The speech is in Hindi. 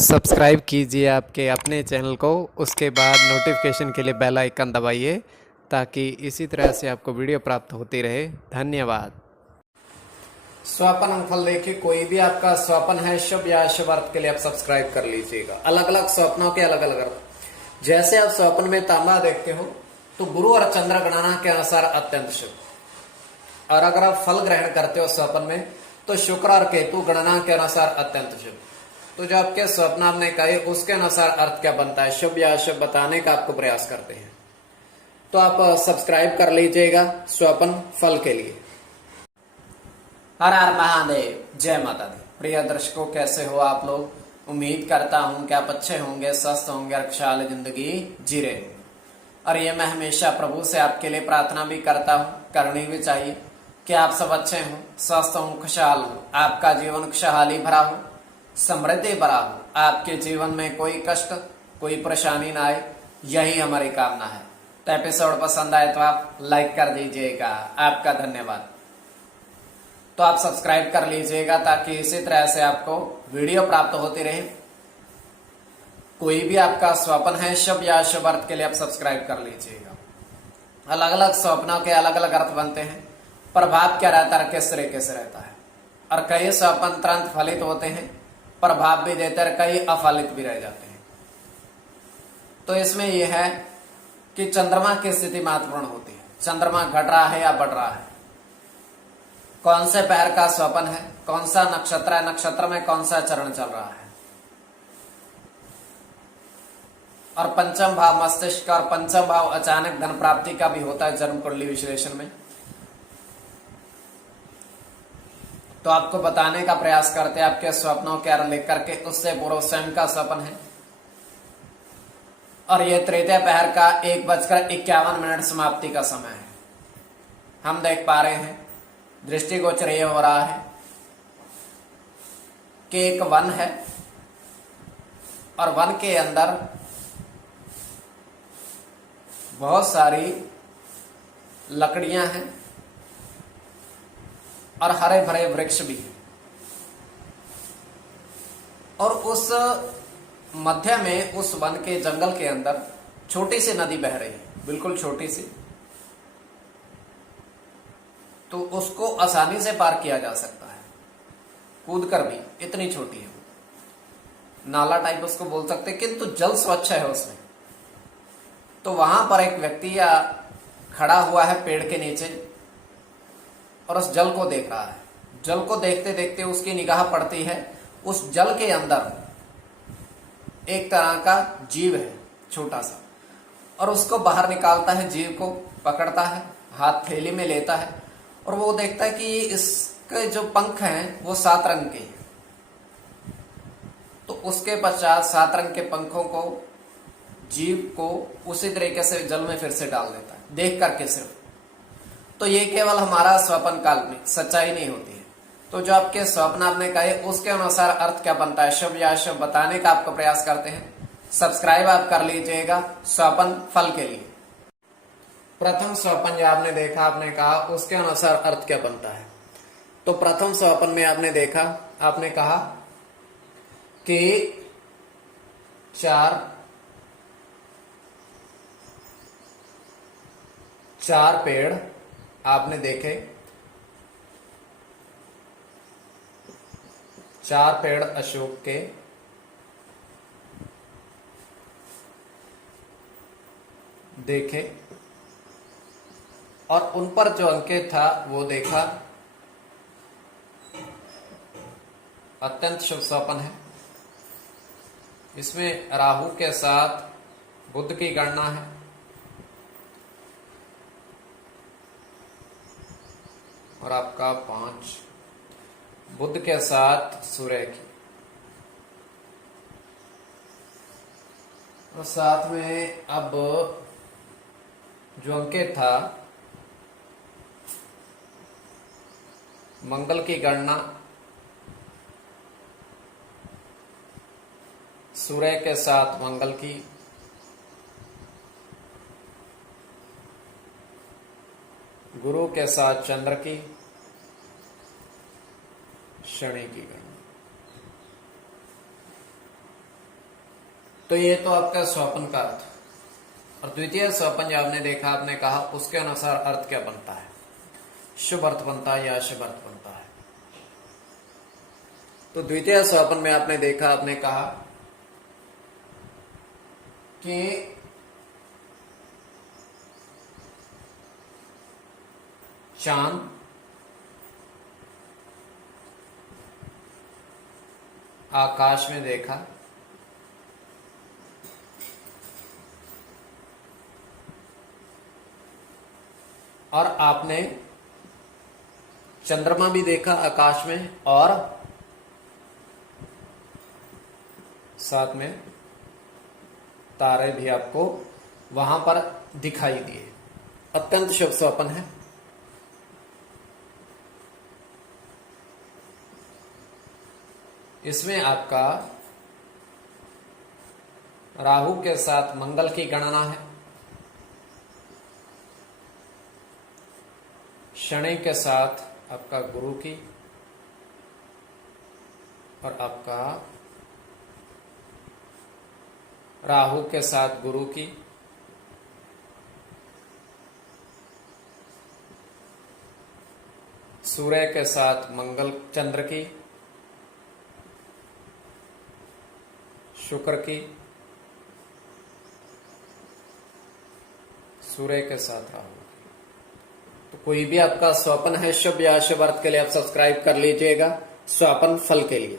सब्सक्राइब कीजिए आपके अपने चैनल को, उसके बाद नोटिफिकेशन के लिए बेल आइकन दबाइए ताकि इसी तरह से आपको वीडियो प्राप्त होती रहे। धन्यवाद। स्वपन अंगफल देखिए, कोई भी आपका स्वपन है शुभ या अशुभ अर्थ के लिए आप सब्सक्राइब कर लीजिएगा। अलग अलग स्वप्नों के अलग अलग अर्थ। जैसे आप स्वप्न में तांबा देखते हो तो गुरु और चंद्र गणना के अनुसार अत्यंत शुभ, और अगर आप फल ग्रहण करते हो स्वप्न में तो शुक्र और केतु गणना के अनुसार अत्यंत शुभ। तो जो आपके स्वप्न आपने कहे उसके अनुसार अर्थ क्या बनता है, शुभ या अशुभ बताने का आपको प्रयास करते हैं। तो आप सब्सक्राइब कर लीजिएगा स्वप्न फल के लिए। हर हर महादेव, जय माता दी। प्रिय दर्शकों, कैसे हो आप लोग? उम्मीद करता हूं कि आप अच्छे होंगे, स्वस्थ होंगे और खुशहाल जिंदगी जी रहे होंगे। और ये मैं हमेशा प्रभु से आपके लिए प्रार्थना भी करता हूं, करनी भी चाहिए कि आप सब अच्छे हों, स्वस्थ हों, खुशहाल हो, आपका जीवन खुशहाली भरा हो, समृद्धि भरा हो, आपके जीवन में कोई कष्ट कोई परेशानी ना आए, यही हमारी कामना है। तो एपिसोड पसंद आए तो आप लाइक कर दीजिएगा, आपका धन्यवाद। तो आप सब्सक्राइब कर लीजिएगा ताकि इसी तरह से आपको वीडियो प्राप्त होती रहे। कोई भी आपका स्वप्न है शुभ या अशुभ अर्थ के लिए आप सब्सक्राइब कर लीजिएगा। अलग अलग स्वप्नों के अलग अलग अर्थ बनते हैं। प्रभाव क्या रहता है, किस तरीके से रहता है, और कई स्वप्न तुरंत फलित होते हैं, प्रभाव भी देते हैं, कई अफलित भी रह जाते हैं। तो इसमें यह है कि चंद्रमा की स्थिति महत्वपूर्ण होती है। चंद्रमा घट रहा है या बढ़ रहा है, कौन से पैर का स्वप्न है, कौन सा नक्षत्र है, नक्षत्र में कौन सा चरण चल रहा है, और पंचम भाव मस्तिष्क का और पंचम भाव अचानक धन प्राप्ति का भी होता है जन्म कुंडली विश्लेषण में। तो आपको बताने का प्रयास करते हैं आपके स्वप्नों के अर्थ लेकर के, उससे पूर्व स्वयं का स्वप्न है। और ये तृतीय पहर का 1:51 समाप्ति का समय है। हम देख पा रहे हैं दृष्टिगोचर ये हो रहा है कि एक वन है और वन के अंदर बहुत सारी लकड़ियां हैं और हरे भरे वृक्ष भी हैं, और उस मध्य में उस वन के जंगल के अंदर छोटी सी नदी बह रही है, बिल्कुल छोटी सी। तो उसको आसानी से पार किया जा सकता है, कूदकर भी, इतनी छोटी है वो, नाला टाइप उसको बोल सकते, किंतु जल स्वच्छ है उसमें। तो वहां पर एक व्यक्ति या खड़ा हुआ है पेड़ के नीचे और उस जल को देख रहा है। जल को देखते देखते उसकी निगाह पड़ती है उस जल के अंदर एक तरह का जीव है, छोटा सा, और उसको बाहर निकालता है, जीव को पकड़ता है, हाथ थैली में लेता है, और वो देखता है कि इसके जो पंख हैं वो 7 रंग के हैं। तो उसके पश्चात 7 रंग के पंखों को, जीव को उसी तरीके से जल में फिर से डाल देता है, देख करके सिर्फ। तो ये केवल हमारा स्वप्न काल्पनिक, सच्चाई नहीं होती है। तो जो आपके स्वप्न आपने कहे उसके अनुसार अर्थ क्या बनता है, शुभ या अशुभ बताने का आपको प्रयास करते हैं। सब्सक्राइब आप कर लीजिएगा स्वप्न फल के लिए। प्रथम स्वप्न जो आपने देखा, आपने कहा उसके अनुसार अर्थ क्या बनता है। तो प्रथम स्वप्न में आपने देखा, आपने कहा कि 4 पेड़ आपने देखे, 4 पेड़ अशोक के, देखे, और उन पर जो अंकित था वो देखा। अत्यंत शुभ स्वप्न है। इसमें राहु के साथ बुध की गणना है, और आपका 5 बुध के साथ सूर्य की, और साथ में अब जो अंकित था मंगल की गणना, सूर्य के साथ मंगल की, गुरु के साथ चंद्र की, शनि की गणना। तो ये तो आपका स्वप्न का अर्थ। और द्वितीय स्वप्न जो आपने देखा, आपने कहा उसके अनुसार अर्थ क्या बनता है, शुभ अर्थ बनता है या अशुभ अर्थ बनता है। तो द्वितीय स्वप्न में आपने देखा, आपने कहा कि चांद आकाश में देखा, और आपने चंद्रमा भी देखा आकाश में, और साथ में तारे भी आपको वहां पर दिखाई दिए। अत्यंत शुभ स्वप्न है। इसमें आपका राहु के साथ मंगल की गणना है, शनि के साथ आपका गुरु की, और आपका राहु के साथ गुरु की, सूर्य के साथ मंगल चंद्र की, शुक्र की, सूर्य के साथ राहु की। तो कोई भी आपका स्वप्न है शुभ या अशुभ अर्थ के लिए आप सब्सक्राइब कर लीजिएगा स्वप्न फल के लिए।